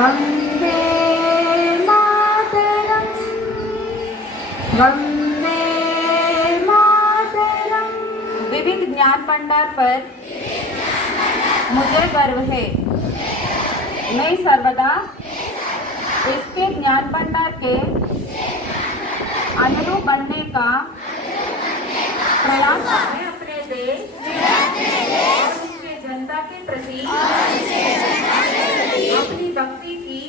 वंदे मातरम, वंदे मातरम। विविध ज्ञान भंडार पर मुझे गर्व है। मैं सर्वदा इसके ज्ञान भंडार के अनुरूप बनने का प्रयास में अपने देश और उसके जनता के प्रति अपनी भक्ति की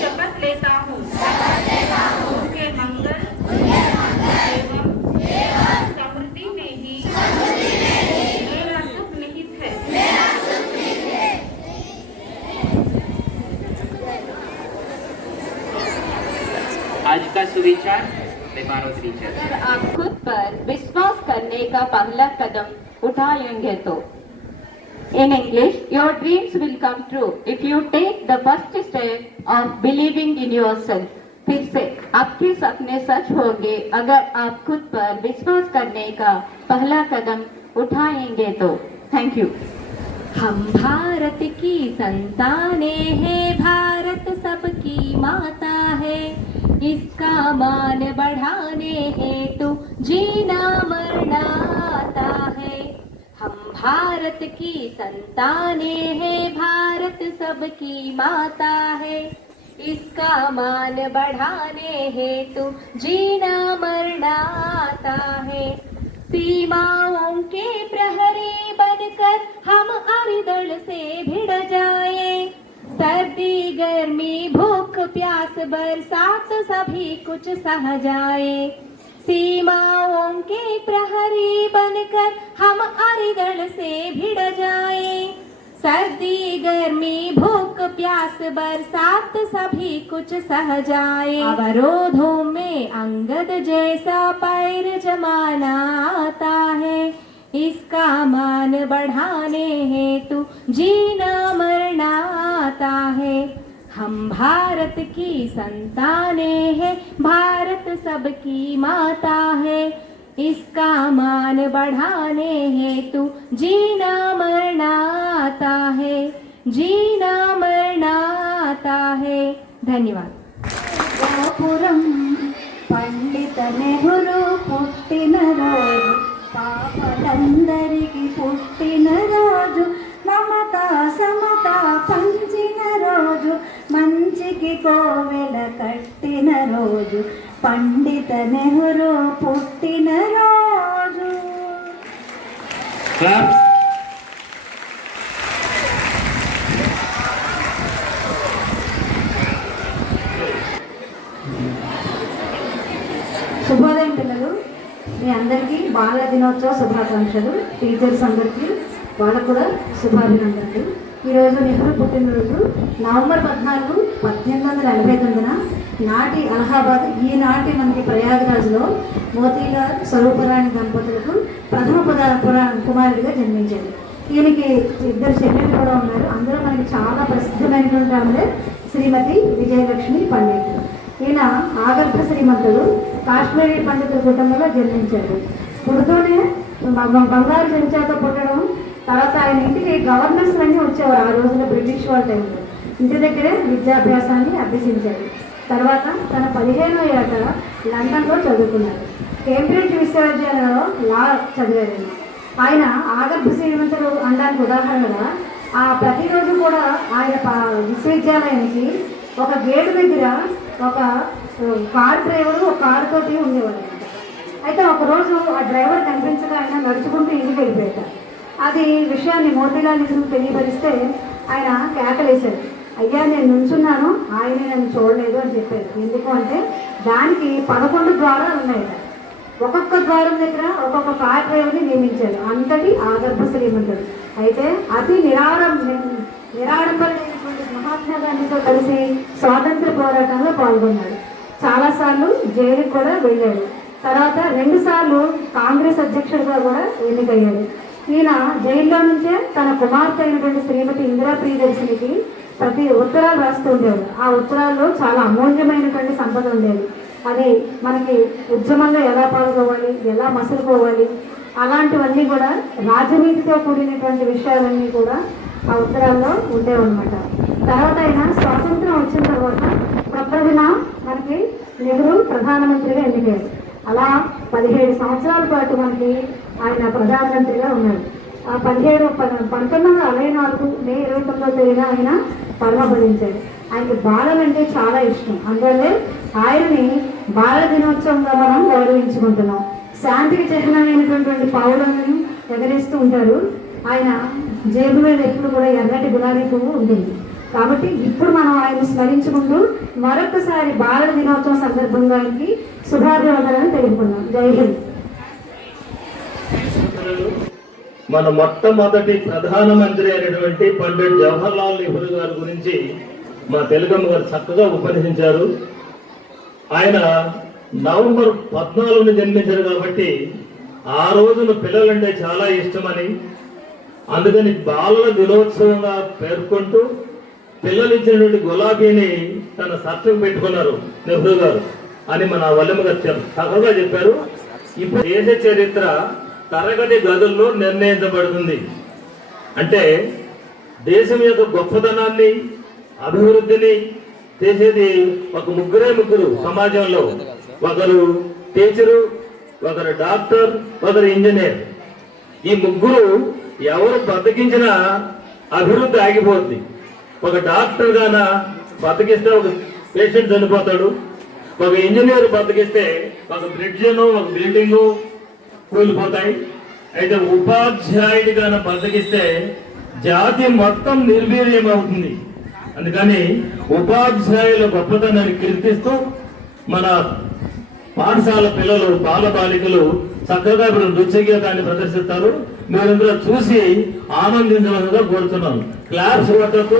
शपथ लेता हूँ। उनके मंगल एवं समृद्धि में ही मेरा सुख निहित है। आज का सुविचार अगर आप खुद पर विश्वास करने का पहला कदम उठाएंगे तो In English, your dreams will come true if you take the first step of believing in yourself. फिर से आपके सपने सच होंगे अगर आप खुद पर विश्वास करने का पहला कदम उठाएंगे तो। Thank you. हम भारत की संतानें हैं, भारत सबकी माता है, इसका मान बढ़ाने हेतु जीना मरना आता है। हम भारत की संतानें हैं, भारत सबकी माता है, इसका मान बढ़ाने हेतु जीना मरना आता है। सीमाओं के प्रहरी बनकर हम अरिदल से भिड़ जाए, सर्दी गर्मी भूख प्यास बरसात सभी कुछ सह जाए। सीमाओं के प्रहरी बनकर हम अरिदल से भिड़ जाए, सर्दी गर्मी भूख प्यास बरसात सभी कुछ सह जाए। अवरोधों में अंगद जैसा पैर जमाना आता है, इसका मान बढ़ाने हेतु जीना मरना आता है। हम भारत की संतानें हैं, भारत सबकी माता है, इसका मान बढ़ाने हेतु जीना मरना आता है, जीना मरना आता है। धन्यवाद। గోపురం పండిత నెహ్రూ పుట్టిన రోజు, పాపలందరికీ పుట్టిన రోజు, మమతా సమతా పంచిన రోజు, మంచికి కోవెల కట్టిన రోజు, పండిత నెహ్రూ పుట్టిన రోజు। శుభోదయం పిల్లలు, మీ అందరికీ బాల దినోత్సవ శుభాకాంక్షలు। టీచర్స్ అందరికీ వాళ్ళకు కూడా శుభాభినందనలు। ఈరోజు నెహ్రూ పుట్టినరోజు నవంబర్ 14, 1889 నాటి అలహాబాద్, ఈనాటి మనకి ప్రయాగరాజ్లో మోతీలాల్ స్వరూపరాణి దంపతులకు ప్రథమ కుమారుడిగా జన్మించారు। ఈయనకి ఇద్దరు చెల్లెలు కూడా ఉన్నారు। అందులో మనకి చాలా ప్రసిద్ధమైనటువంటి ఆమె శ్రీమతి విజయలక్ష్మి పండిట్। ఈయన ఆగర్భ శ్రీమంతుడు, కాశ్మీరీ పండితుల కుటుంబంలో జన్మించారు। పుడుతూనే బంగారు చెంచాతో పుట్టడం, తర్వాత ఆయన ఇంటికి గవర్నర్స్ అన్నీ వచ్చేవారు ఆ రోజుల్లో బ్రిటిష్ వాళ్ళ టైంలో। ఇంటి దగ్గరే విద్యాభ్యాసాన్ని అభ్యసించారు। తర్వాత తన 15వ ఏట లండన్లో చదువుకున్నారు। కేంబ్రిడ్జ్ విశ్వవిద్యాలయంలో లా చదివారు। ఆయన ఆగర్భ శ్రీమంతుడు అనడానికి ఉదాహరణగా ప్రతిరోజు కూడా ఆయన విశ్వవిద్యాలయానికి ఒక గేటు దగ్గర ఒక కార్ డ్రైవరు ఒక కారు తోటి ఉండేవారు అనమాట। అయితే ఒకరోజు ఆ డ్రైవర్ కనిపించగా ఆయన నడుచుకుంటూ ఇంటికి వెళ్ళిపోయారు। అది విషయాన్ని మోతీలాల్ నెహ్రూ తెలియపరిస్తే ఆయన కేకలేశారు, అయ్యా నేను నుంచున్నాను, ఆయనే నన్ను చూడలేదు అని చెప్పారు। ఎందుకు అంటే దానికి 11 ద్వారాలు ఉన్నాయి। ఒక్కొక్క ద్వారం దగ్గర ఒక్కొక్క కార్ డ్రైవర్ని నియమించారు। అంతటి ఆగర్భ శ్రీమంతుడు। అయితే అతి నిరాడంబరైనటువంటి మహాత్మా గాంధీతో కలిసి స్వాతంత్ర పోరాటంలో పాల్గొన్నాడు। చాలాసార్లు జైలుకి కూడా వెళ్ళాడు। తర్వాత 2 సార్లు కాంగ్రెస్ అధ్యక్షుడిగా కూడా ఎన్నికయ్యాడు। ఈయన జైల్లో నుంచే తన కుమార్తె అయినటువంటి శ్రీమతి ఇందిరా ప్రియదర్శినికి ప్రతి ఉత్తరాలు రాస్తూ ఉండేవాడు। ఆ ఉత్తరాల్లో చాలా అమూల్యమైనటువంటి సంపద ఉండేది। అది మనకి ఉద్యమంలో ఎలా పాల్గొవాలి, ఎలా మసులుకోవాలి, అలాంటివన్నీ కూడా రాజనీతితో కూడినటువంటి విషయాలన్నీ కూడా ఆ ఉత్తరాల్లో ఉండేవన్నమాట। తర్వాత ఆయన స్వాతంత్రం వచ్చిన తర్వాత ప్రప్రదిన మనకి నెహ్రూ ప్రధానమంత్రిగా ఎన్నికయ్యారు. అలా 17 సంవత్సరాల పాటు మనకి ఆయన ప్రధానమంత్రిగా ఉన్నారు. ఆ 1964 మే 29వ తేదీన ఆయన పరమపదించారు. ఆయనకి బాలలంటే చాలా ఇష్టం. అందువల్లే ఆయనని బాల దినోత్సవంగా మనం గౌరవించుకుంటున్నాం. శాంతికి చిహ్నమైనటువంటి పౌరులను ఎగరేస్తూ ఉంటారు. ఆయన జేబు మీద ఎప్పుడు కూడా ఎర్రటి గులాబీ పువ్వు ఉంటుంది. కాబట్టి ఇప్పుడు మనం ఆయన స్మరించుకుంటూ మరొకసారి బాల దినోత్సవం సందర్భంగా ఆయనకి శుభాభివందనలు తెలుపుకున్నాం. జై హింద్. మన మొట్టమొదటి ప్రధానమంత్రి అయినటువంటి పండిట్ జవహర్లాల్ నెహ్రూ గారి గురించి మా తెలుగమ్మ గారు చక్కగా ఉపన్యసించారు. ఆయన నవంబర్ 14న జన్మించారు కాబట్టి ఆ రోజున పిల్లలంటే చాలా ఇష్టమని, అందుకని బాలల దినోత్సవంగా పేర్కొంటూ పిల్లలు ఇచ్చినటువంటి గులాబీని తన సత్యం పెట్టుకున్నారు నెహ్రూ గారు అని మన వల్లమ్మ గారు చక్కగా చెప్పారు. ఇప్పుడు దేశ చరిత్ర తరగతి గదుల్లో నిర్ణయించబడుతుంది. అంటే దేశం యొక్క గొప్పతనాన్ని, అభివృద్ధిని చేసేది ఒక ముగ్గురు సమాజంలో. ఒకరు టీచరు, ఒకరు డాక్టర్, ఒకరు ఇంజనీర్. ఈ ముగ్గురు ఎవరు బతికించినా అభివృద్ధి ఆగిపోతుంది. ఒక డాక్టర్ గాన బతికిస్తే ఒక పేషెంట్ చనిపోతాడు. ఒక ఇంజనీర్ బతికిస్తే ఒక బ్రిడ్జ్ను, ఒక బిల్డింగు కూలిపోతాయి. అయితే ఉపాధ్యాయుడి గాన బతికిస్తే జాతి మొత్తం నిర్వీర్యం అవుతుంది. అందుకని ఉపాధ్యాయుల గొప్పతనాన్ని కీర్తిస్తూ మన పాఠశాల పిల్లలు, బాలబాలికలు చక్కగా ఇప్పుడు నృత్యగీతాన్ని ప్రదర్శిస్తారు. మీరందరూ చూసి ఆనందించవలసిందిగా కోరుతున్నాను. క్లాప్స్ కొట్టకు.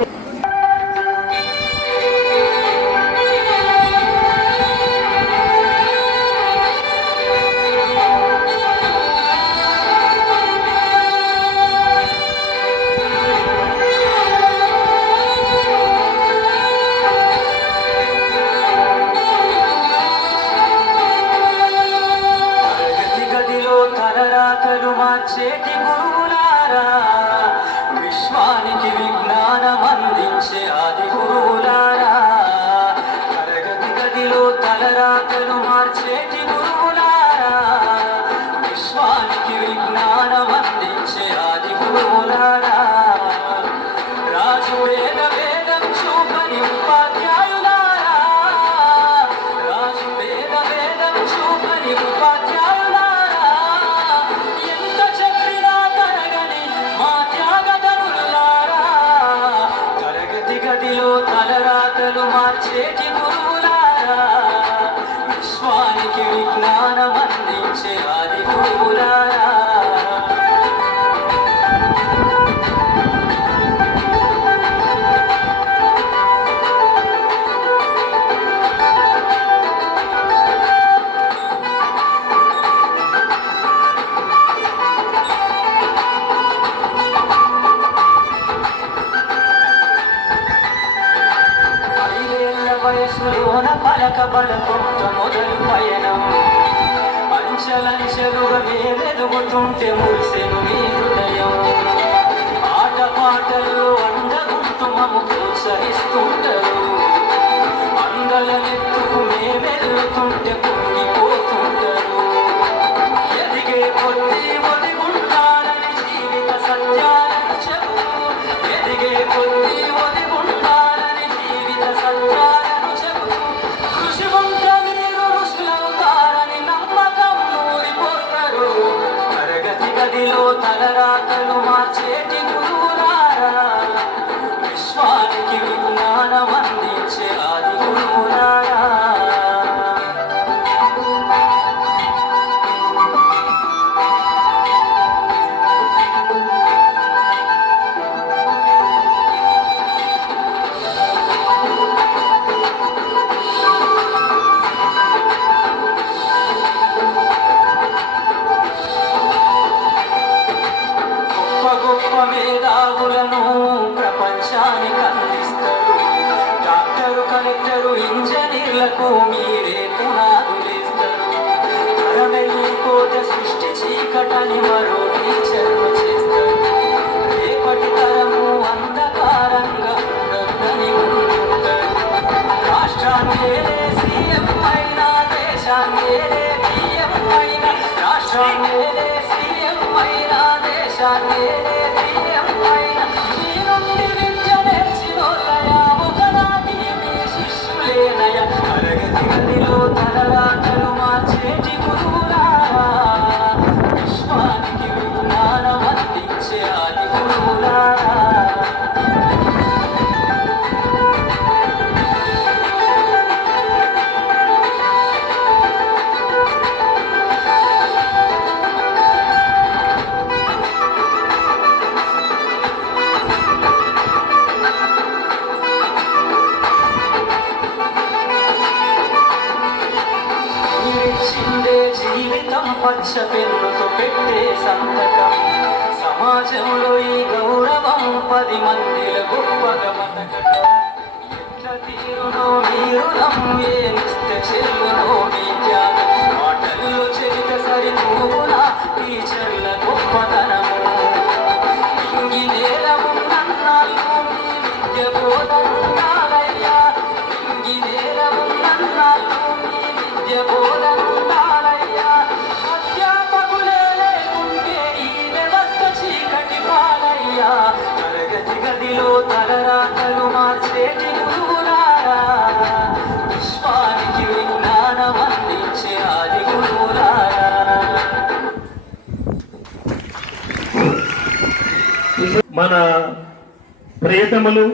మార్చేటి గురువులారా, విశ్వానికి విజ్ఞానం అందించే ఆది గురువులారా, తరగతి గదిలో తలరాతలు మార్చేటి గురువులారా, విశ్వానికి విజ్ఞానం అందించే ఆది గురువులారా, రాజు వేదం చూపని ఉపాధ్యాయులారా, రాజు వేదం చూపని ఉపాధ్యాయులారా, తలరాతలు మార్చేటి గురువులారా, విశ్వానికి విజ్ఞానం అందించే ఆది గురువులారా. వయసులోన పలకబడకుంట మొదలు పయనం, అంచెలంచెలుగా వేరెదుగుతుంటే మురిసెను మీ హృదయం, ఆట పాటల్లో అండగుంటూ మము ప్రోత్సహిస్తుంటారు, అందలెత్తుకు మేమెల్లుతుంటే పొంగిపోతుంటారు, ఎదిగే కొద్ది ఒదిగుండాలని జీవిత సత్యాలను చెబుతూ, ఎదిగే కొద్ది ఒదిగుండాలని జీవిత సత్యాలను గదిలో తలరాతలు మార్చేటి గురువులారా, విశ్వానికి విజ్ఞానం అందించే ఆది గురువులారా. మేధావులను ప్రపంచానికి అందిస్తారు, డాక్టరు, కలెక్టరు, ఇంజనీర్లకు మీరే పునాదులేస్తారు, తరమెల్లిపోతే సృష్టి చీకటని మరో టీచర్లు చేస్తారు, రేపటి తరము అంధకారంగా ఉండదని గౌరవం పచ్చ పెన్నుతో పెట్టే సంతకం సమాజంలో ఈ గౌరవం 10 మందిల గొప్పగా బతకటం ఎట్ల తీరునో మీ రుణం ఏమిస్తే చెల్లునో మీ త్యాగం మాటల్లో చరిత సరితూనా టీచర్ల గొప్పతనము ఇంగి నేలమున్నన్నాళ్ళు మీ విద్య బోధనుండాలయ్యా ఇంగి నేలమున్నన్నాళ్ళు మీ విద్య బోధనుండాలయ్యా అధ్యాపకులే లేకుంటే ఈ వ్యవస్థ చీకటి పాలయ్యా తరగతి గదిలో తలరాతలు మార్చేటి గురువులారా విశ్వానికి విజ్ఞానం అందించే ఆది గురువులారా మన ప్రియతములు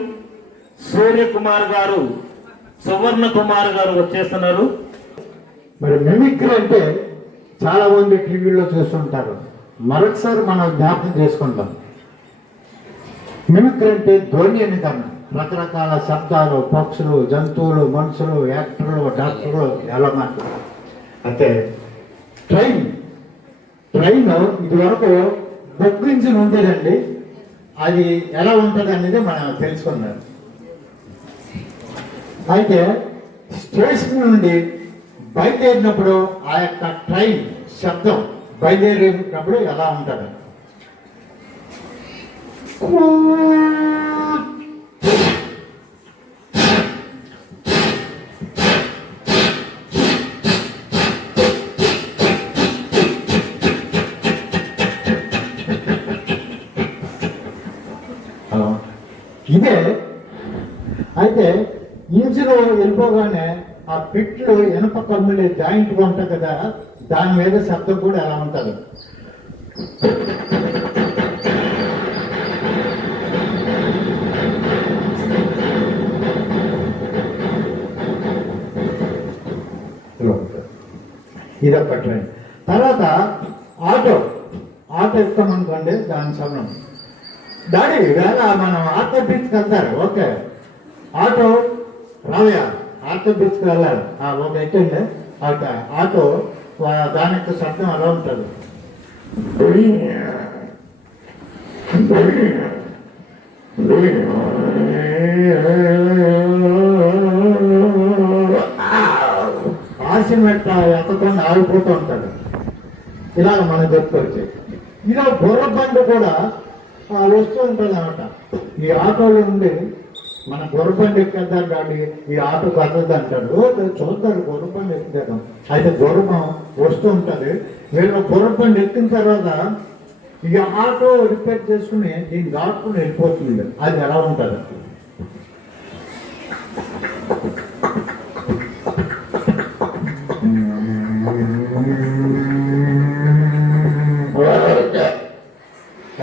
సూర్యకుమార్ గారు, సువర్ణ కుమార్ గారు వచ్చేస్తున్నారు. మరి మిమిక్రీ అంటే చాలా మంది టీవీలో చూస్తుంటారు. మరొకసారి మనం జ్ఞాపకం చేసుకుంటాం. మిమిక్రీ అంటే ధ్వని అనుకరణ, రకరకాల శబ్దాలు, పక్షులు, జంతువులు, మనుషులు, యాక్టర్లు, డాక్టర్లు ఎలా మాట్లాడారు. అయితే ట్రైన్ ఇదివరకు బొగ్గు ఇంజిన్ ఉండేదండి. అది ఎలా ఉంటుంది అనేది మనం తెలుసుకున్నాం. అయితే స్టేషన్ నుండి బయలుదేరినప్పుడు ఆ యొక్క ట్రైన్ శబ్దం బయలుదేరినప్పుడు ఎలా ఉంటుంది. ఇదే అయితే ఇంజిన్ వెళ్ళిపోగానే ఆ పిట్లు ఇనప కమ్ములు జాయింట్గా ఉంటుంది కదా, దాని మీద శబ్దం కూడా ఎలా ఉంటుంది. ఇదొక ట్రైన్. తర్వాత ఆటో ఎక్కామనుకోండి, దాని సమయం డాడీ వేళ మనం ఆటో బీచ్కి వెళ్తారు. ఓకే, ఆటో రావయ్యా, ఆటో బీచ్కి వెళ్ళాలి. ఒక ఎక్కండి ఆటో, దాని యొక్క శబ్దం అలా ఉంటుంది. ఆశమెట్ట ఎక్కకుండా ఆగిపోతూ ఉంటాడు. ఇలాగ మనం చెప్పుకోవచ్చు. ఇలా బుర్ర బండి కూడా వస్తూ ఉంటుంది అన్నమాట. ఈ ఆటోలో ఉండి మన గుర్రబండి ఎక్కేద్దాం డాడీ, ఈ ఆటో కదలదు అంటాడు. చూద్దారు గుర్రబండి ఎక్కేద్దాం. అయితే గుర్రం వస్తూ ఉంటుంది. వీళ్ళు గుర్రబండి ఎక్కిన తర్వాత ఈ ఆటో రిపేర్ చేసుకుని దీన్ని దాటుకుని వెళ్ళిపోతుంది. అది ఎలా ఉంటుంది.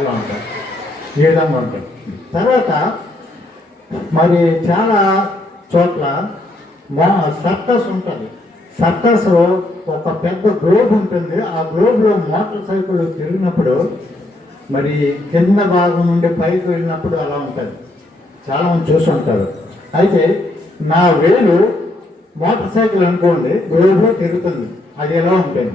ఎలా ఉంటుంది, ఈ విధంగా ఉంటుంది. తర్వాత మరి చాలా చోట్ల సర్కస్ ఉంటుంది. సర్కస్ ఒక పెద్ద గ్లోబ్ ఉంటుంది. ఆ గ్లోబ్లో మోటార్ సైకిల్ తిరిగినప్పుడు మరి కింద భాగం నుండి పైకి వెళ్ళినప్పుడు అలా ఉంటుంది. చాలా మంది చూసి ఉంటారు. అయితే నా వేలు మోటార్ సైకిల్ అనుకోండి, గ్లోబ్లో తిరుగుతుంది. అది ఎలా ఉంటుంది.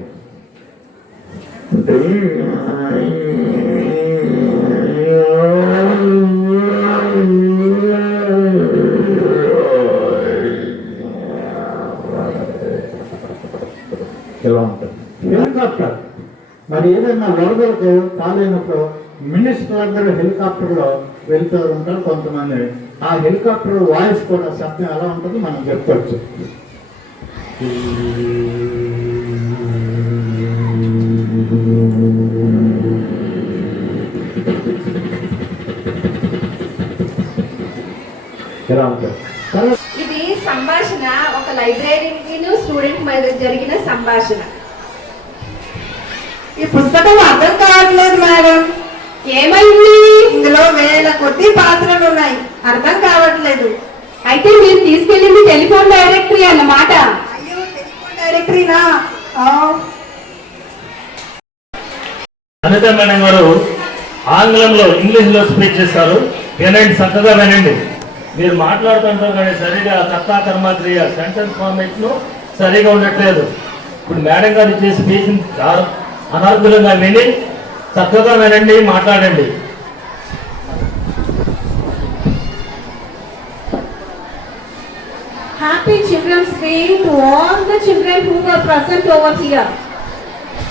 ఎలా ఉంటుంది. హెలికాప్టర్ మరి ఏదైనా వరదలకు కాలేనప్పుడు మినిస్టర్ అందరూ హెలికాప్టర్లో వెళ్తూ ఉంటారు కొంతమంది. ఆ హెలికాప్టర్ వాయిస్ కూడా శబ్దం ఎలా ఉంటుంది మనం చెప్పుకోవచ్చు. ఎలా ఉంటుంది. ఇది సంభాషణ, ఒక లైబ్రరీకి స్టూడెంట్ మధ్య జరిగిన సంభాషణ. ఈ పుస్తకం అర్థం కావట్లేదు మేడం. ఏమైంది? ఇందులో వేల కొద్ది పాత్రలు ఉన్నాయి, అర్థం కావట్లేదు. అయితే మీరు తీసుకెళ్ళింది టెలిఫోన్ డైరెక్టరీ అన్నమాట. అయ్యో, టెలిఫోన్ డైరెక్టరీనా? అనిత మేడం గారు ఆంగ్లంలో ఇంగ్లీష్లో స్పీచ్ చేస్తారు. వినండి, చక్కగా వినండి. మీరు మాట్లాడుతుంటారు కానీ సరిగా కర్త కర్మ క్రియ సెంటెన్స్ ఫార్మేట్ను సరిగా ఉండట్లేదు. ఇప్పుడు మేడం గారు ఇచ్చే స్పీచ్ అనార్గులంగా విని చక్కగా వినండి, మాట్లాడండి. Happy Children's Day to all the children who were present over here.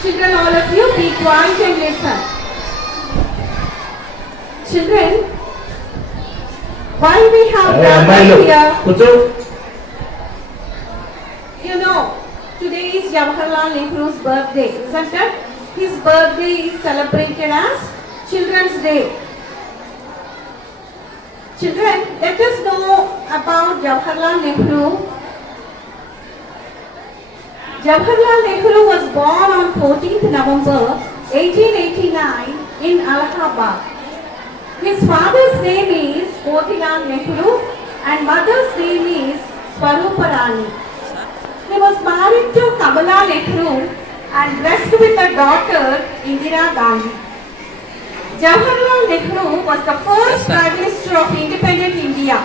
Children, all of you, be quiet and listen. Children, why we have అమ్మాయిలు gathered here? కూర్చో. You know, today is Jawaharlal Nehru's birthday, isn't it? His birthday is celebrated as Children's Day. Children, let us know about Jawaharlal Nehru. Jawaharlal Nehru was born on 14th November 1889 in Allahabad. His father's name is Motilal Nehru and mother's name is Swarupa Rani. He was married to Kamala Nehru and blessed with a daughter, Indira Gandhi. Jawaharlal Nehru was the first Prime Minister of independent India.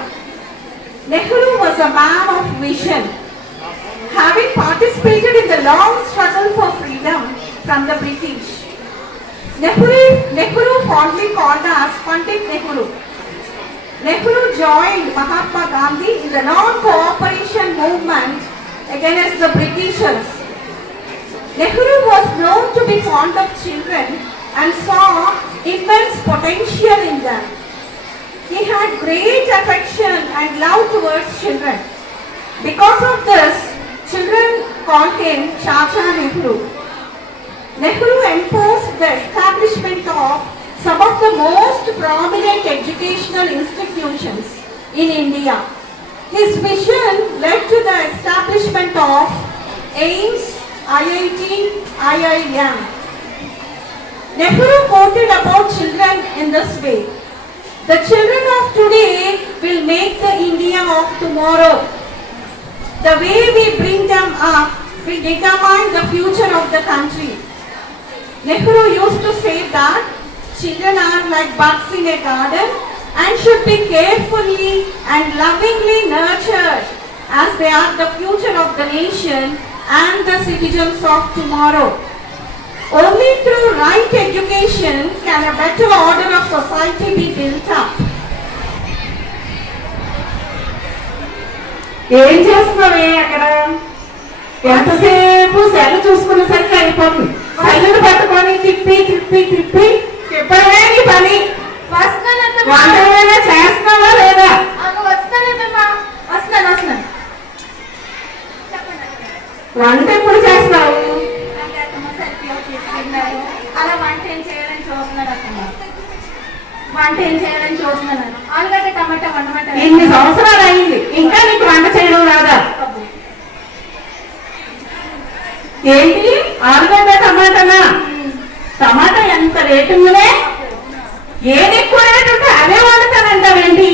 Nehru was a man of vision, having participated in the long struggle for freedom from the British. Nehru fondly called as Pandit Nehru. Nehru joined Mahatma Gandhi in the non-cooperation movement against the Britishers. Nehru was known to be fond of children and saw immense potential in them. He had great affection and love towards children. Because of this, children called him Chacha Nehru. Nehru enforced the establishment of some of the most prominent educational institutions in India. His vision led to the establishment of AIIMS, IIT, IIM. Nehru quoted about children in this way: "The children of today will make the India of tomorrow. The way we bring them up will determine the future of the country." Nehru used to say that children are like buds in a garden and should be carefully and lovingly nurtured, as they are the future of the nation and the citizens of tomorrow. Only through right education can a better order of society be built up. ఏం చేస్తున్నావే అక్కడ? ఎంతసేపు cell చూసుకునేసరికి అయిపోతుంది. సెల్లును పట్టుకొని తిప్పి తిప్పి తిప్పి తిప్పడమే నీ పని. వంట ఏమైనా చేస్తున్నావా లేదా? వస్తున్నాను. వంట ఎప్పుడు చేస్తావు? అలా వంట ఏం చేయాలని చూస్తున్నాను. ఆలుగడ్డ టమాటా వండమంట. ఇన్ని సంవత్సరాలు అయింది, ఇంకా నీకు వంట చేయడం రాదా? ఏంటి ఆలుగడ్డ టమాటానా? టమాటా ఎంత రేటు ఉందిలే. ఏది ఎక్కువ రేటు ఉంటే అదే వండుతానంటావేంటి?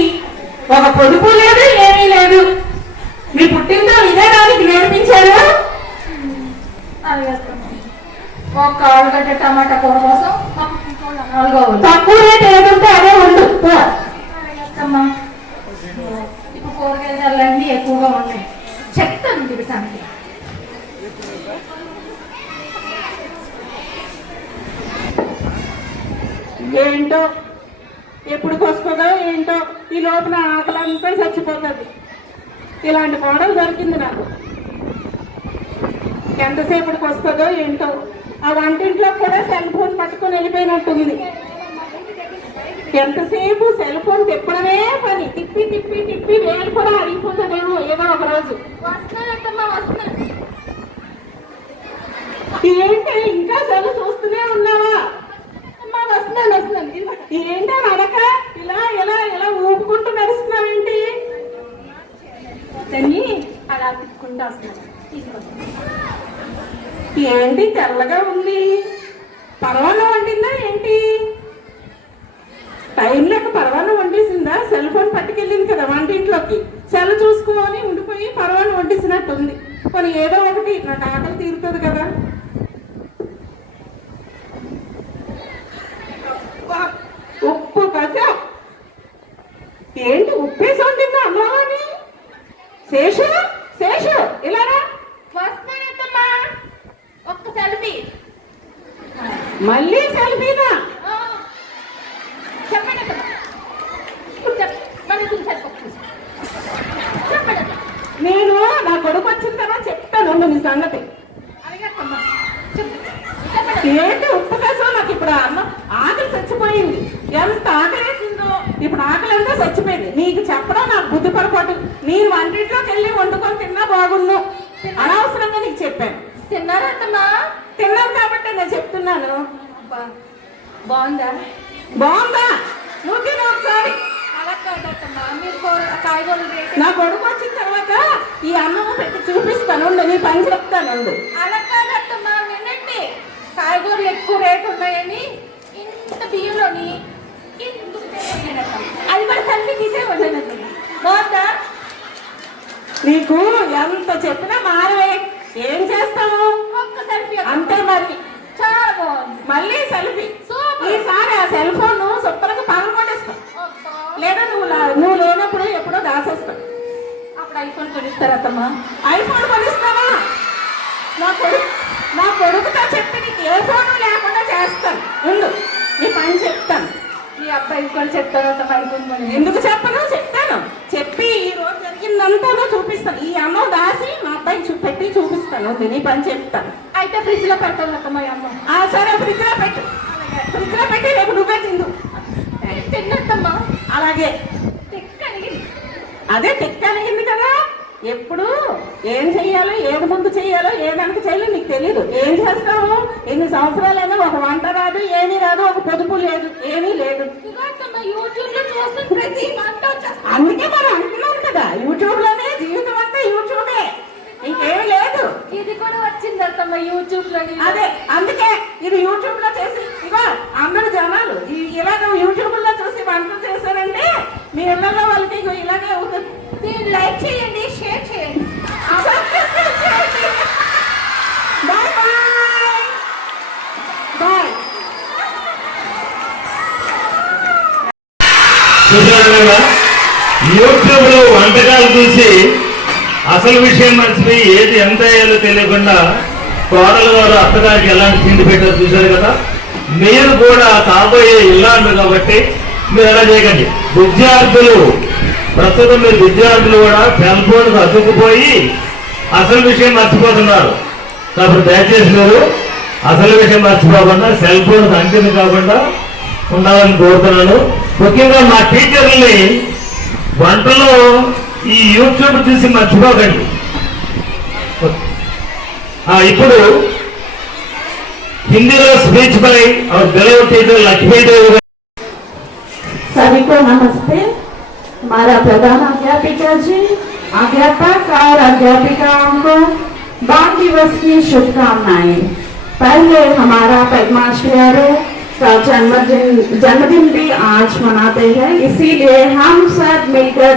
ఒక పొదుపు లేదు, ఏమీ లేదు. మీ పుట్టిందో ఇదే దానికి నేర్పించారు. ఒక ఆలుగడ్డ టమాటా కూర కోసం తక్కువ రేటు ఏదుంటే అదే వండు. ఇప్పుడు కూరగాయల ధరలన్నీ ఎక్కువగా ఉన్నాయి. చెప్తాను మీకు సంగతి. ఏంటో ఎప్పుడు వస్తుందో ఏంటో, ఈ లోపల ఆకలంతా చచ్చిపోతుంది. ఇలాంటి మోడల్ దొరికింది నాకు. ఎంతసేపటికి వస్తుందో ఏంటో. ఆ వంటింట్లో కూడా సెల్ ఫోన్ పట్టుకొని వెళ్ళిపోయినట్టుంది. ఎంతసేపు సెల్ ఫోన్ తిప్పడమే పని. తిప్పి తిప్పి తిప్పి వేలు కూడా అరిగిపోతుందేమో ఏదో ఒక రోజు. ఏంటి ఇంకా సెల్ చూస్తూనే ఉన్నావా? వస్తున్నాను. ఏంటో నడక ఇలా ఇలా ఇలా ఊపుకుంటూ నడుస్తున్నావేంటి? అలా తిప్పుకుంటూ వస్తున్నాను. ఏంటి తెల్లగా ఉంది? పరవాన్నం వండిందా ఏంటి? టైం లేక పరవాన్నం వండేసిందా? సెల్ ఫోన్ పట్టుకెళ్ళింది కదా వంటింట్లోకి. సెల్ చూసుకొని ఉండిపోయి పరవాన్నం వండేసినట్టుంది. కొన్ని ఏదో ఒకటి నాకు ఆకలి తీరుతుంది కదా. ఉప్పు కసా ఏంటి? ఉప్పేసి వండిందా అమ్మవాని? శేషు ఇలా రా. వస్తున్నానమ్మా. మళ్ళీ సెల్ఫీనా? చెప్పండి అత్తమ్మ. ఇప్పుడు మళ్ళీ చెప్పండి. నేను నా కొడుకు వచ్చిన తర్వాత చెప్తాను నీ సంగతి. అలాగే అత్తమ్మ. ఏంటి ఉప్పు కోసం నాకు ఇప్పుడు అన్నం ఆకలి చచ్చిపోయింది. ఎంత ఆకలి వేసిందో ఇప్పుడు ఆకలి అంతా చచ్చిపోయింది. నీకు చెప్పడం నాకు బుద్ధి పొరపాటు. నేను వంటింట్లోకి వెళ్ళి వండుకొని తిన్నా బాగుండు. అనవసరంగా నీకు చెప్పాను. తిన్నారా అత్తమ్మ? తిన్నాను కాబట్టి నేను చెప్తున్నాను. బాగుందా? బాగుందా? నువ్వు తిను ఒకసారి. అలా కాదత్తమ్మ, మీరు కాయగూరలు రేట్ నా కొడుకు వచ్చిన తర్వాత ఈ అన్నం పెట్టి చూపిస్తాను. నీ పని చెప్తాను. అలా కాదత్తమ్మ, వినండి. కాయగూరలు ఎక్కువ రేటు ఉన్నాయని ఇంత బియ్యంలోని అది కూడా తల్లి తీసేవాళ్ళు. బాగుందా? నీకు ఎంత చెప్పినా మారవే. ఏం చేస్తావు? ఒక్క సెల్ఫీ అంతే మరి. చాలా బాగుంది. మళ్ళీ సెల్ఫీ. సూపర్. ఈసారి ఆ సెల్ ఫోన్ శుభ్రంగా పగలు కొట్టేస్తావు. లేదా నువ్వు లేనప్పుడు ఎప్పుడో దాసేస్తావు. అప్పుడు ఐఫోన్ కొనిస్తారా అత్తమ్మ? ఐఫోన్ కొనిస్తావా? నా కొడుకుతో చెప్పి నీకు ఏ ఫోను లేకుండా చేస్తాను. ఉండు, నీ పని చెప్తాను. ఈ అబ్బాయి కూడా చెప్తాను అత్తమ్మ ఐఫోన్ కొని. ఎందుకు చెప్పను? చెప్తాను. చెప్పి ఈ రోజు జరిగిందంతా చూపిస్తాను. ఈ అన్నం దాసి మా అబ్బాయికి పెట్టి చూపిస్తాను. నీ పని చెప్తాను. అయితే ఫ్రిడ్జ్ లో పెడతాను అత్తమ్మ ఈ అమ్మ. సరే, ఫ్రిడ్జ్ లో పెట్టు. ఫ్రిడ్జ్ లో పెట్టి రేపు నువ్వే తిందు. తిన్నత్తమ్మా. అలాగే. తిక్కనిగింది. అదే తిక్కనిగింది కదా. ఎప్పుడు ఏం చెయ్యాలో, ఏడు ముందు చెయ్యాలో, ఏదనక చేయాలో నీకు తెలీదు. ఏం చేస్తావు? ఎన్ని సంవత్సరాలైనా ఒక వంట రాదు, ఏమీ రాదు, ఒక పొదుపు లేదు, ఏమీ లేదు. యూట్యూబ్ లో చూస్తే ప్రతి వంట వచ్చేస్తుంది. అందుకే మనం అంటున్నాం కదా, యూట్యూబ్ లోనే జీవితం అంతా యూట్యూబే, ఇంకేమీ లేదు. ఇది కూడా వచ్చింది అత్తమ్మ యూట్యూబ్ లో. అదే అందుకే ఇది యూట్యూబ్ లో చేసి ఇగో అందరు జనాలు ఇలాగ యూట్యూబ్ లో చూసి వంటలు చేశారంటే మీ ఇళ్లలో వాళ్ళకి ఇగో ఇలాగే అవుతుంది. దీన్ని లైక్ చేయండి, షేర్ చేయండి. Bye bye bye. చూసారు కదా, యూట్యూబ్ లో వంటకాలు చూసి అసలు విషయం మర్చిపోయి ఏది ఎంత అయ్యాలో తెలియకుండా కోడలు గారు అత్తగారికి ఎలాంటి తిండి పెట్టారు చూశారు కదా. మీరు కూడా కాబోయే ఇల్లాండ్రు కాబట్టి మీరు ఎలా చేయకండి. ప్రస్తుతం మీరు విద్యార్థులు కూడా సెల్ ఫోన్ అతుక్కుపోయి అసలు విషయం మర్చిపోతున్నారు. కాబట్టి దయచేసి మీరు అసలు విషయం మర్చిపోకుండా సెల్ ఫోన్ అంకితం కాకుండా ఉండాలని కోరుతున్నాను. ముఖ్యంగా మా టీచర్లని వంటలో ఈ యూట్యూబ్ చూసి మర్చిపోకండి. ఇప్పుడు హిందీలో స్పీచ్ బై और बेलोर टीचर लक्ष्मीदेवी। सभी को नमस्ते। हमारा प्रधान अध्यापिका जी, अध्यापक और अध्यापिकाओं को बाल दिवस की शुभकामनाएं। पहले हमारा पद्माश्रयों का जन्मदिन भी आज मनाते हैं, इसीलिए हम सब मिलकर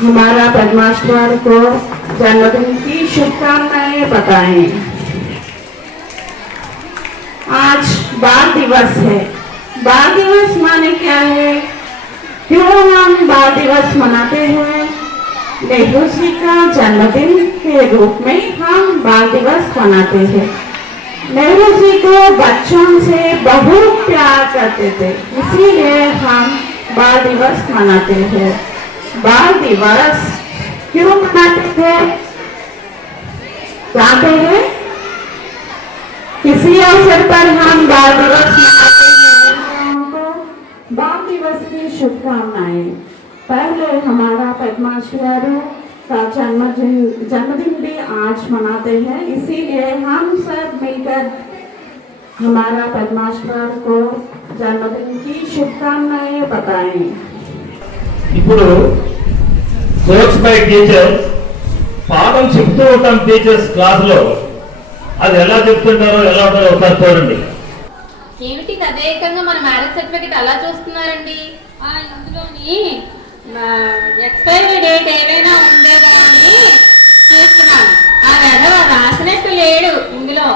हमारा पद्माश्वर को जन्मदिन की शुभकामनाएं बताएं। आज बाल दिवस है। बाल दिवस माने क्या है? क्यों हम बाल दिवस मनाते हैं? नेहरू जी का जन्मदिन के रूप में हम बाल दिवस मनाते हैं। नेहरू जी को बच्चों से बहुत प्यार करते थे, इसीलिए हम बाल दिवस मनाते हैं। बाल दिवस क्यों मनाते थे जानते हैं? किसी अवसर पर हम बाल दिवस मनाते हैं। उनको बाल दिवस की शुभकामनाएं। पहले हमारा पद्माश्रयों का जन्मदिन भी आज मनाते हैं, इसीलिए हम सब मिलकर हमारा पद्माश्वर को जन्मदिन की शुभकामनाएं बताएं। ఇప్పుడు జోక్స్ బై టీచర్స్ పాఠం చెప్తూ ఉంటాం టీచర్స్ క్లాసులో. అది ఎలా చెప్తుంటారో ఎలా ఉంటారో ఒకసారి చూడండి. ఏమిటి తదేకంగా మన మ్యారేజ్ సర్టిఫికెట్ అలా చూస్తున్నారండి? ఇందులోని ఎక్స్పైరీ డేట్ ఏమైనా ఉందేమో అని చూస్తున్నాను. ఆ వెధవ రాసినట్టు లేడు ఇందులో.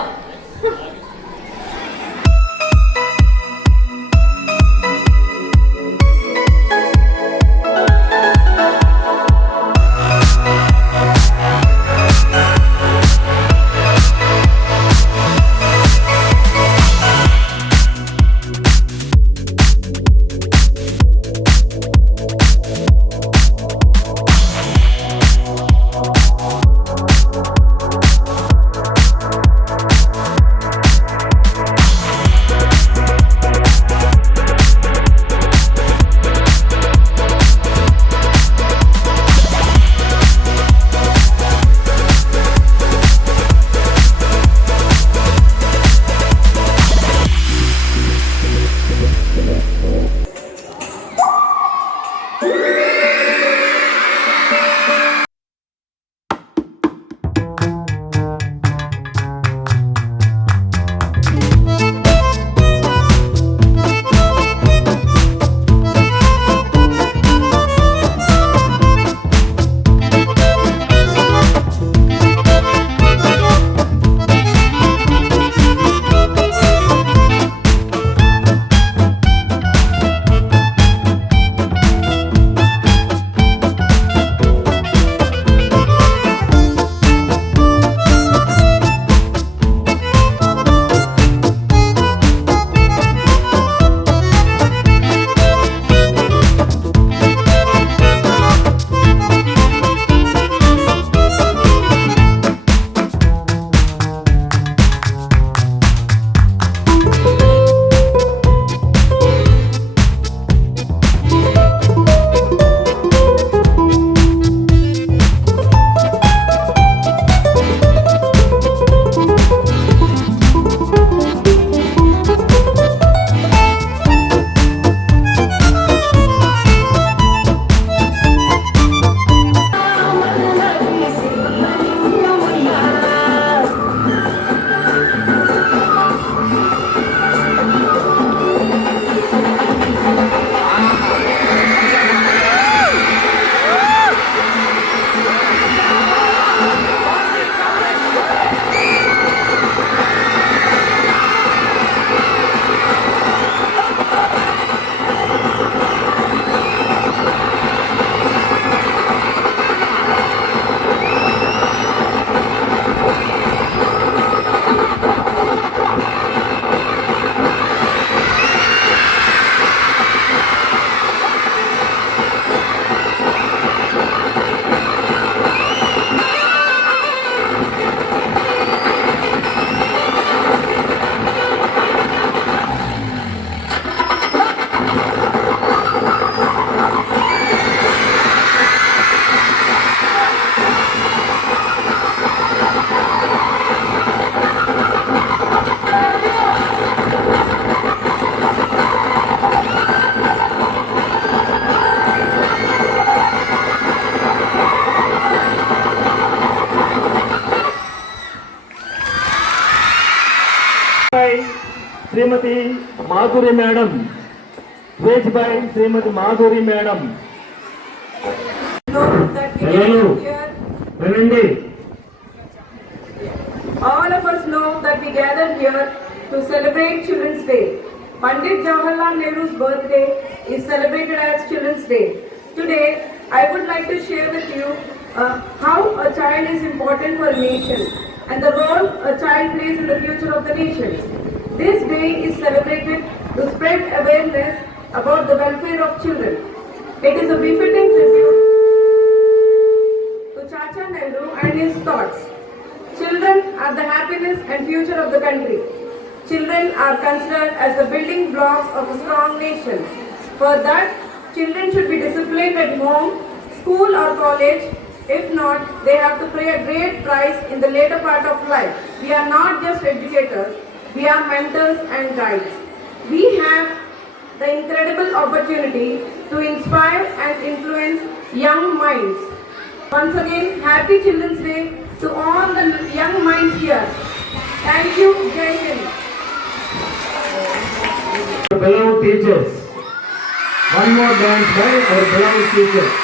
Shrimati Madhuri madam. Speech by Shrimati Madhuri madam. పిల్లలు వినండి. All of us know that we gathered here to celebrate Children's Day. Pandit Jawaharlal Nehru's birthday is celebrated as Children's Day. Today, I would like to share with you how a child is important for a nation and the role a child plays in the future of the nation. This day is celebrated to spread awareness about the welfare of children. It is a befitting tribute to Chacha Nehru and his thoughts. Children are the happiness and future of the country. Children are considered as the building blocks of a strong nation. For that, children should be disciplined at home, school or college. If not, they have to pay a great price in the later part of life. We are not just educators, we are mentors and guides. We have the incredible opportunity to inspire and influence young minds. Once again, happy Children's Day to all the young minds here. Thank you, Jai Hind. Beloved teachers, one more dance by our beloved teachers.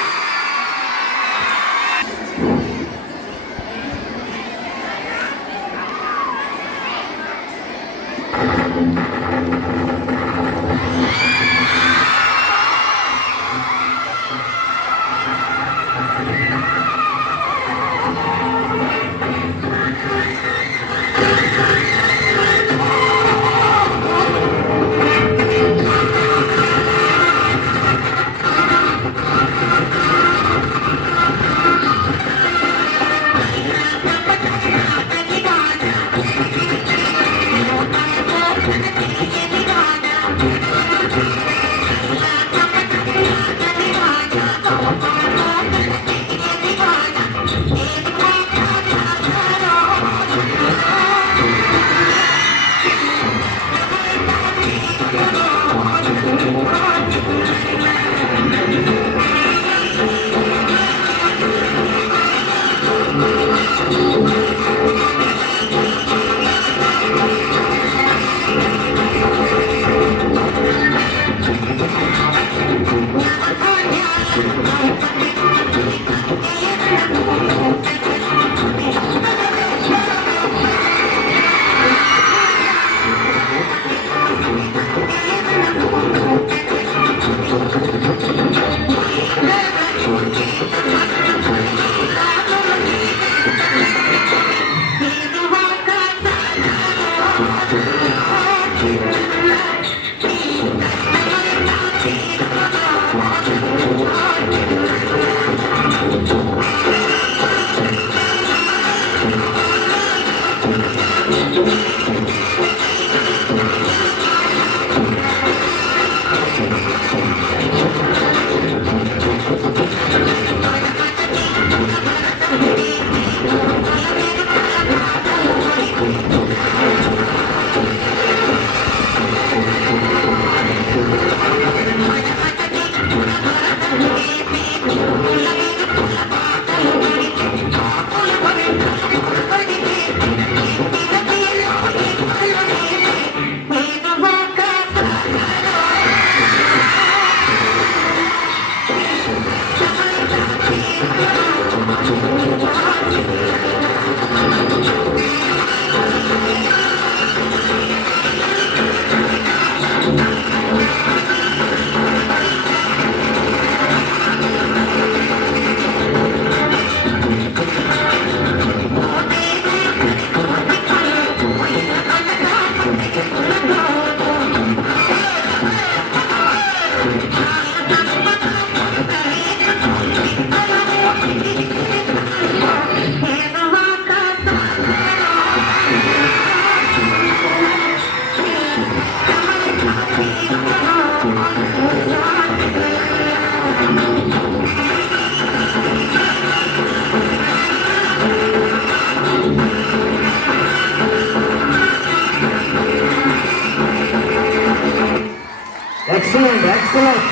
Excellent excellent.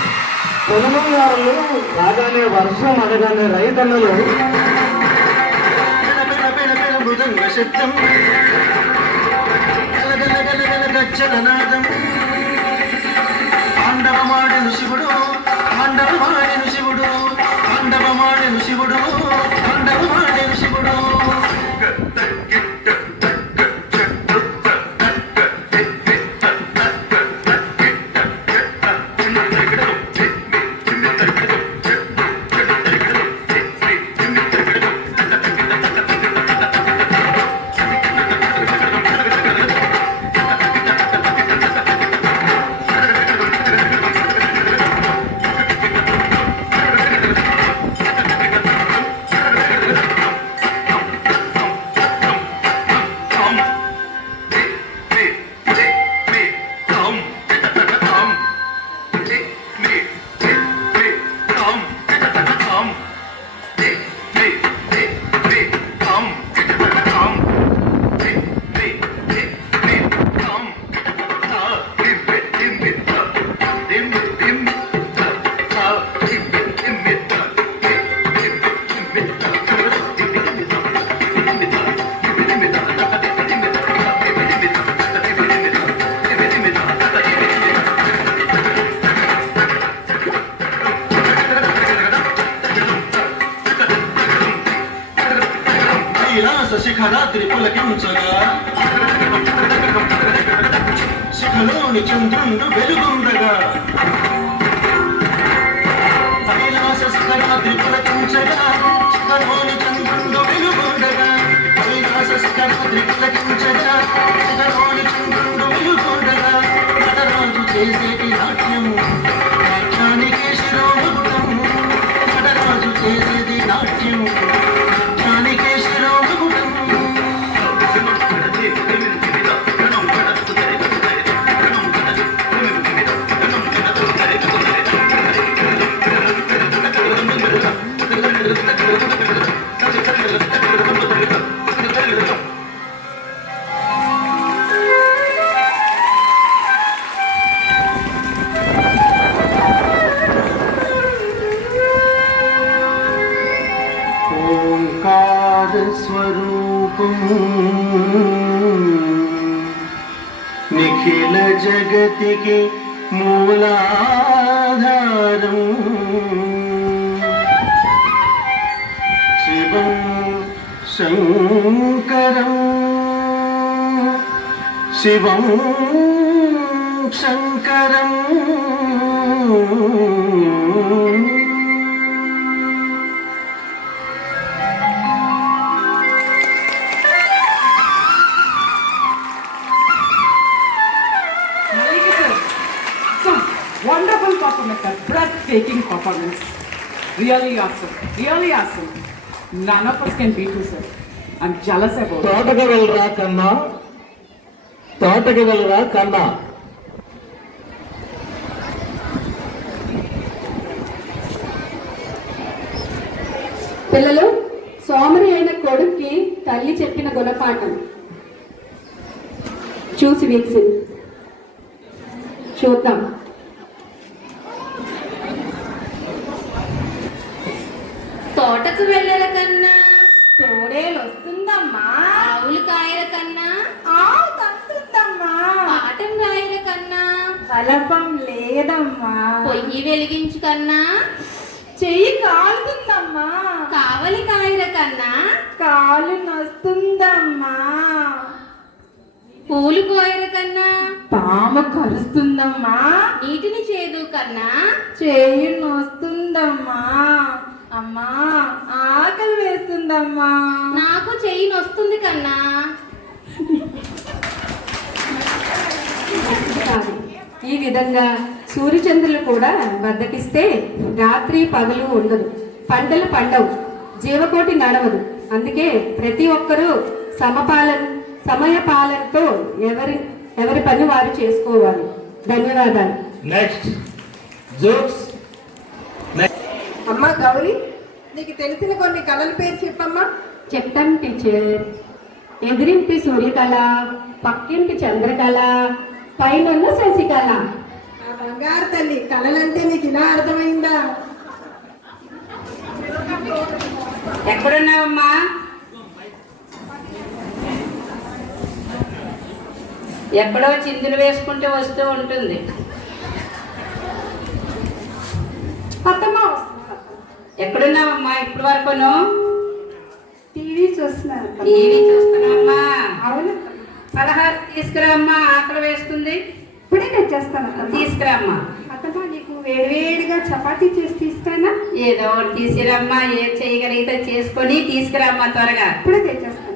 పొలగారులు రాగానే వర్షం అనగానే రైతన్నలు మృదంగ శబ్దం గజ్జలనాదం తాండవమాడెను శివుడు తాండవమాడెను శివుడు తాండవమాడెను శివుడు తాండవమాడెను శివుడు శిఖరాద్రి పులకించగా శిఖలోని చంద్రుండు వెలుగుండగా కైలాస శిఖరాద్రి పులకించగా శిఖలోని చంద్రుండు వెలుగుండగా కైలాస శిఖరాద్రి పులకించగా శిఖలోని చంద్రుండు వెలుగుండగా నటరాజు చేసేటి నాట్యం నాట్యానికి శిరోమగుటం నటరాజు చేసేది నాట్యం నాట్యానికి శిరోమగుటం స్వరూపం నిఖిల జగతికి మూలాధారం శివం శంకరం శివం Shankaram Wonderful performance, a breathtaking performance. Really awesome. Really awesome. None of us can beat you, sir. I'm jealous about it. తోటకి వెళ్ళరా కన్నా తోటకి వెళ్ళరా కన్నా పిల్లలు, సోమరి అయిన కొడుక్కి తల్లి చెప్పిన గుణపాఠం చూసి వీక్షి చూద్దాం. తోటకు వెళ్ళల కన్నా తోడేలు వస్తుందమ్మా, ఆవులు కాయల కన్నా ఆవు తంతుందమ్మా, పాఠం రాయల కన్నా కలపం లేదమ్మా, పొయ్యి వెలిగించు కన్నా చెయ్యి కాలుతుందమ్మా, కావలి కాయల కన్నా కాలు నొస్తుందమ్మా, పూలు కోయల కన్నా పాము కరుస్తుందమ్మా, నీటిని చేదు కన్నా చెయ్యి నొస్తుందమ్మా, అమ్మా ఆకలి వేస్తుందమ్మా, నాకు చెయ్యి నొస్తుంది కన్నా. ఈ విధంగా సూర్యచంద్రులు కూడా బద్దకిస్తే రాత్రి పగలు ఉండదు, పంటలు పండవు, జీవకోటి నడవదు. అందుకే ప్రతి ఒక్కరూ సమయపాలనతో ఎవరి పని వారు చేసుకోవాలి. ధన్యవాదాలు. Next jokes. అమ్మా గౌరీ, నీకు తెలిసిన కొన్ని కళల పేరు చెప్పమ్మా. చెప్తాను టీచర్. ఎదిరింటి సూర్యకళ, పక్కింటి చంద్రకళ, పైనున్న శశికళ. ఆ బంగారు తల్లి, కళలంటే నీకు ఇలా అర్థమైందా? ఎక్కడున్నావమ్మా? ఎక్కడో చిందులు వేసుకుంటూ వస్తూ ఉంటుంది. అత్తమ్మ ఎక్కడున్నావమ్మా ఇప్పుడు వరకును? టీవీ చూస్తున్నారు. టీవీ చూస్తున్నావమ్మా? అవును, పలహారం తీసుకురామ్మా, ఆకలి వేస్తుంది. ఇప్పుడే తెచ్చేస్తాను. తీసుకురామ్మా. అత్తమ్మ నీకు వేడివేడిగా చపాతీ చేసి తీసుకురానా? ఏదో ఒకటి తీసిరమ్మా, ఏం చేయగలిగితే చేసుకొని తీసుకురామ్మా త్వరగా. ఇప్పుడే తెచ్చేస్తాను.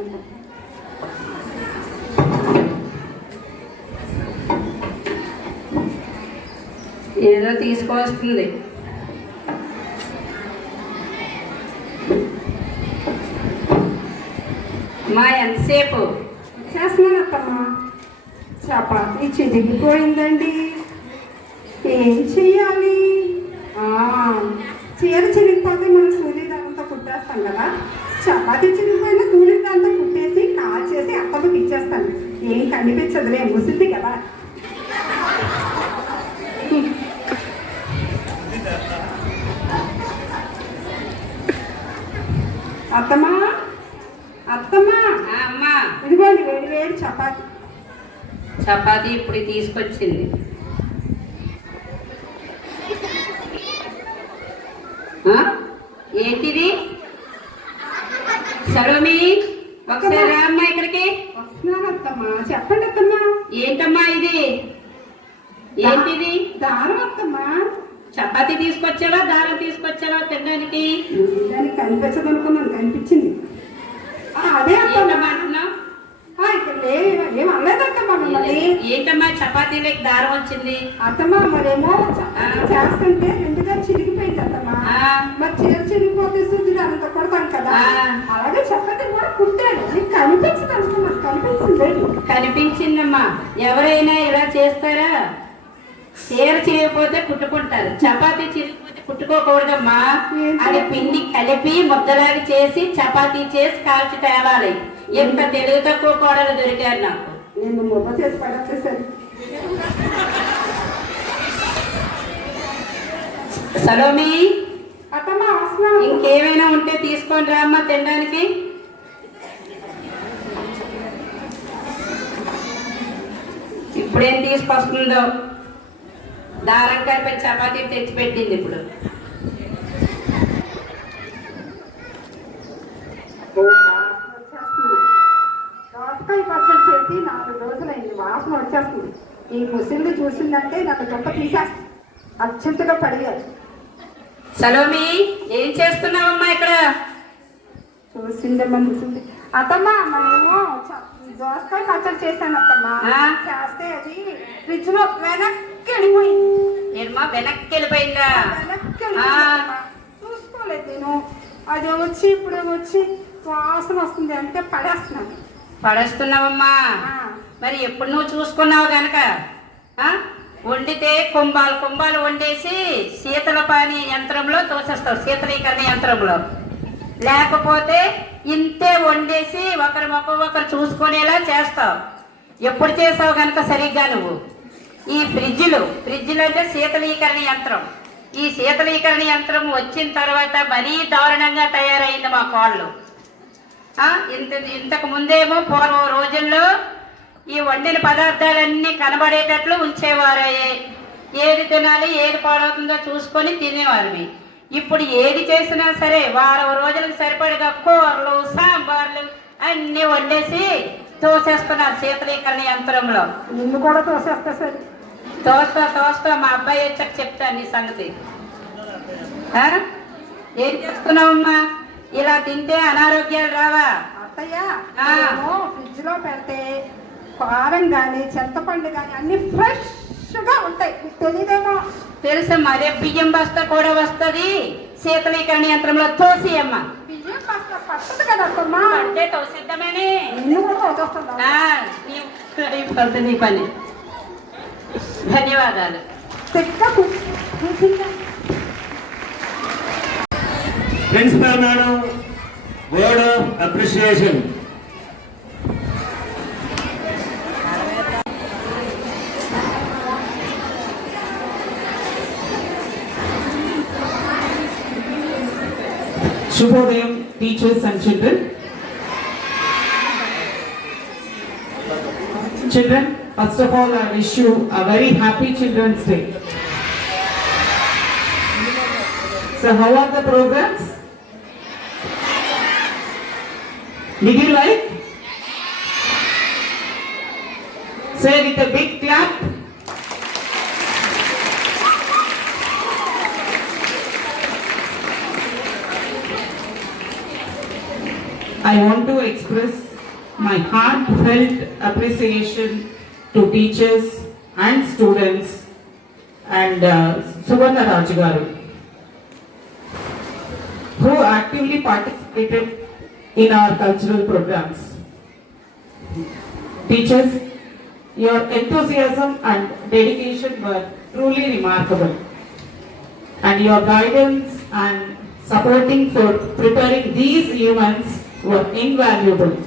ఏదో తీసుకొస్తుంది. మా ఎంతసేపు? చేస్తున్నాను అత్తమ్మ. చపాతీ చిరిగిపోయిందండి, ఏం చెయ్యాలి? చీర చిరిగిపోతే మనం సూర్యదారంతో కుట్టేస్తాం కదా, చపాతీ చిరిగిపోయినా సూర్యదారంతో కుట్టేసి కాల్చేసి అత్తమ్మకి ఇచ్చేస్తాను. ఏం కనిపించదులే, ముసింది కదా. అత్తమ్మా, అత్తమ్మా, అమ్మా ఇదిగోండి వేడి వేడి చపాతీ. చపాతీ ఇప్పుడు తీసుకొచ్చింది. ఏంటిది? సరోమి, ఒకసారి రా అమ్మా ఇక్కడికి. వస్తున్నాను అత్తమ్మా. చెప్పండి అత్తమ్మా. ఏంటమ్మా ఇది? ఏంటిది? దారం అత్తమ్మా. చపాతీ తీసుకొచ్చావా, దారం తీసుకొచ్చావా తినడానికి? దానికి కనిపించదు అనుకున్నాను, కనిపించింది. అదే అత్తమ్మా. ఇక్కడ ఏం అనలేదత్తమ్మా మిమ్మల్ని. ఏంటమ్మా చపాతీలోకి దారం వచ్చింది? అత్తమ్మా మరేమో చేస్తుంటే రెండుగా చిరిగిపోయింది అత్తమ్మా. మరి చీర చిరిగిపోతే శుద్ధి దానితో కొడతాను కదా, అలాగే చపాతీ కూడా కుట్టాను. నీకు కనిపించదు అనుకున్నాను, కనిపించింది. కనిపించిందమ్మా. ఎవరైనా ఇలా చేస్తారా? చీర చిరిగిపోతే కుట్టుకుంటారు, చపాతీ చిరిగిపోతే కుట్టుకోకూడదమ్మా. అది పిండి కలిపి ముద్దలాగా చేసి చపాతీ చేసి కాల్చి తేవాలి. ఎంత తెలివి తక్కువ కోడలు దొరికారు నాకు. నేను ముద్ద చేసి పడేసేసాను. సలోమి, అత్తమ్మా వస్తున్నాను. ఇంకేమైనా ఉంటే తీసుకొని రా అమ్మా తినడానికి. ఇప్పుడేం తీసుకొస్తుందో. దారం కలిపి చపాతీ తెచ్చిపెట్టింది ఇప్పుడు. దోసకాయ పచ్చడి చేసి 4 రోజులైంది, వాసన వచ్చేస్తుంది. ఈ ముసిల్ని చూసిందంటే నాకు గొప్ప తీసేస్తుంది, అర్జెంటుగా పడిగారు. సలోమి, ఏం చేస్తున్నావమ్మా ఇక్కడ? చూసిందమ్మా ముసింది. అత్తమ్మా మరేమో దోసకాయ పచ్చడి చేశాను అత్తమ్మా. చేస్తే అది ఫ్రిడ్జ్ లో వెనక్కి వెళ్ళిపోయింది. ఏమా వెనక్కి వెళ్ళిపోయిందా? చూసుకోలేదు నేను. అది వచ్చి ఇప్పుడు వచ్చి వాసన వస్తుంది అంటే పడేస్తున్నాను. పడేస్తున్నావమ్మా? మరి ఎప్పుడు నువ్వు చూసుకున్నావు గనక వండితే కుంభాలు కుంభాలు వండేసి శీతల పాని యంత్రంలో తోసేస్తావు, శీతలీకరణ యంత్రంలో. లేకపోతే ఇంతే వండేసి ఒకరి మొక్క ఒకరు చూసుకునేలా చేస్తావు. ఎప్పుడు చేసావు గనక సరిగ్గా నువ్వు. ఈ ఫ్రిడ్జ్లు అంటే శీతలీకరణ యంత్రం. ఈ శీతలీకరణ యంత్రం వచ్చిన తర్వాత మరీ దారుణంగా తయారైంది మా కోళ్ళు. ఇంతకు ముందేమో పూర్వం రోజుల్లో ఈ వండిన పదార్థాలన్నీ కనబడేటట్లు ఉంచేవారయ్యే. ఏది తినాలి, ఏది పాడవుతుందో చూసుకొని తినేవారివి. ఇప్పుడు ఏది చేసినా సరే వారం రోజులకు సరిపడగా కూరలు, సాంబార్లు అన్నీ వండేసి తోసేస్తున్నారు శీతలీకరణ యంత్రంలో. నిన్ను కూడా తోసేస్తా సరే. తోస్తా మా అబ్బాయి వచ్చాక చెప్తాను నీ సంగతి. ఏం చేస్తున్నావమ్మా? ఇలా తింటే అనారోగ్యాలు రావా? అత్తయ్య ఫ్రిడ్జ్ లో పెడితే కారం కానీ చింతపండు కానీ అన్ని ఫ్రెష్ గా ఉంటాయి, తెలియదేమో. తెలుసమ్మా, రేపు బియ్యం బస్తా కూడా వస్తుంది శీతలీకరణ యంత్రంలో. తోసి అమ్మా. బియ్యం బస్తా పట్టదు కదా అత్తమ్మా. అంటే తోసిద్దామని. నిన్ను కూడా తోసేస్తుందా? నీ పని. ధన్యవాదాలు. Principal madam, word of appreciation. Shubhodayam, teachers and children. Children, first of all, I wish you a very happy Children's Day. So how are the programs? Did you like? Say with a big clap. I want to express my heartfelt appreciation to teachers and students and Suvarna Raju garu, who actively participated in our cultural programs. Teachers, your enthusiasm and dedication were truly remarkable, and your guidance and supporting for preparing these events were invaluable.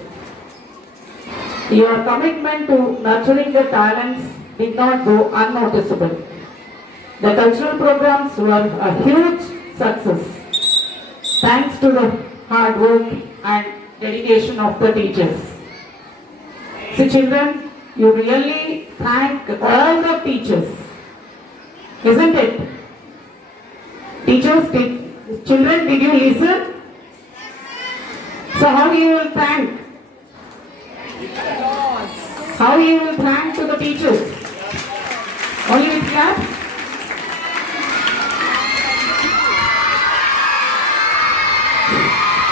Your commitment to nurturing the talents did not go unnoticeable. The cultural programs were a huge success thanks to the hard work and dedication of the teachers. So children, you really thank all the teachers, isn't it? Teachers, children, did you listen? So how you will thank? How you will thank to the teachers? Only with claps?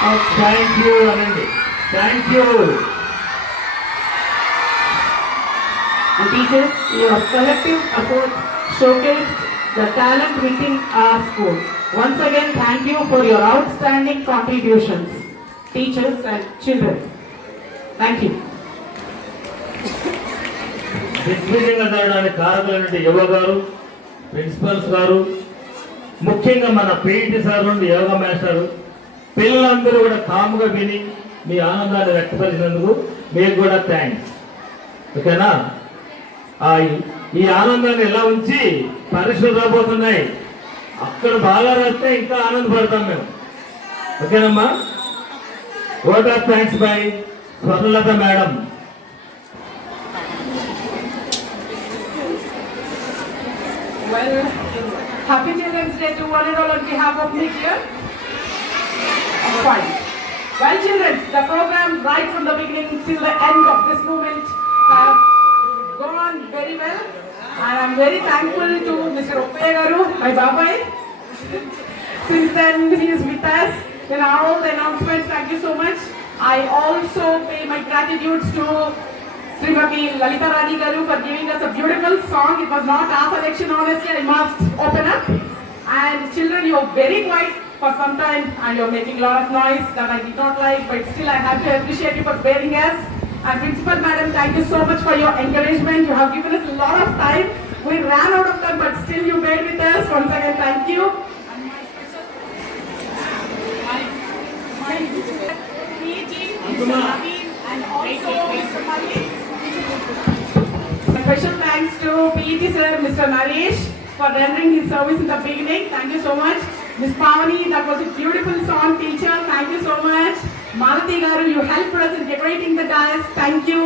Oh, thank you, Anandi. Thank you. And teachers, your collective efforts showcased the talent within our school. Once again, thank you for your outstanding contributions, teachers and children. Thank you. దిగ్విజయంగా జరగడానికి కారకులైన యువ గారు, principles గారు, ముఖ్యంగా మన PET sir నుండి yoga master, పిల్లలందరూ కూడా కాముగా విని మీ ఆనందాన్ని వ్యక్తపరిచినందుకు మీకు కూడా థ్యాంక్స్. ఓకేనా? ఈ ఆనందాన్ని ఎలా ఉంచి పరీక్షలు రాబోతున్నాయి, అక్కడ బాగా రాస్తే ఇంకా ఆనందపడతాం మేము. ఓకేనమ్మా? Word of thanks bye Swarnalatha madam. Well, happy Children's Day to one and all on behalf of me here. Fine. Well, children, the program right from the beginning till the end of this moment have gone very well. And I'm very thankful to Mr. Oppaya Garu, my babai. Since then, he is with us in all the announcements. Thank you so much. I also pay my gratitude to Srimati Lalita Rani Garu for giving us a beautiful song. It was not our selection, honestly, I must open up. And children, you're very quiet for some time and you're making a lot of noise that I did not like, but still I have to appreciate you for bearing us. And Principal Madam, thank you so much for your encouragement. You have given us a lot of time. We ran out of time, but still you made with us. Once again, thank you. And my special Mr. Naveen and also Mr. Malik. Special thanks to PET sir, Mr. Naresh, for rendering his service in the beginning. Thank you so much. Ms. Pavani, that was a beautiful song, teacher. Thank you so much. Malati Garu, you helped us in decorating the dais. Thank you.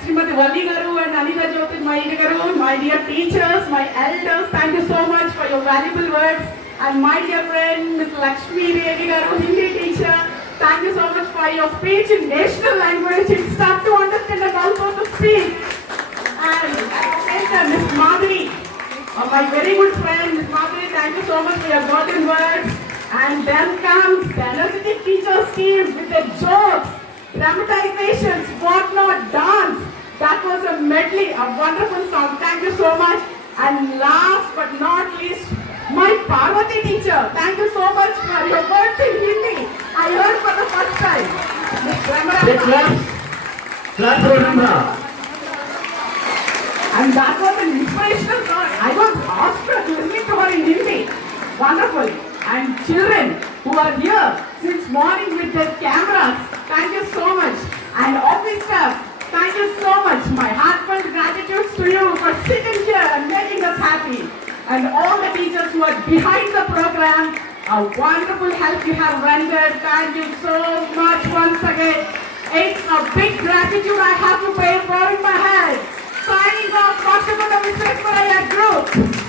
Srimati Valli Garu and Anita Jyotir Garu, my dear teachers, my elders, thank you so much for your valuable words. And my dear friend, Ms. Lakshmi Devi Garu, Hindi teacher, thank you so much for your speech in national language. It's tough to understand and also to speak. And Ms. Madhuri, my very good friend, Ms. Madhuri, thank you so much for your golden words. And then comes the energetic teachers team with their jokes, dramatizations, whatnot, dance. That was a medley, a wonderful song. Thank you so much. And last but not least, my Parvati teacher, thank you so much for your words in Hindi. I heard for the first time. Clap for Ramra. And that was an inspirational song. I was awestruck listening to her in Hindi. Wonderful. And children who are here since morning with their cameras, thank you so much. And office staff, thank you so much. My heartfelt gratitude to you for sitting here and making us happy. And all the teachers who are behind the program, a wonderful help you have rendered. Thank you so much once again. It's a big gratitude I have to pay for in my head. Signing of Kottakotta Visvesvaraya Group.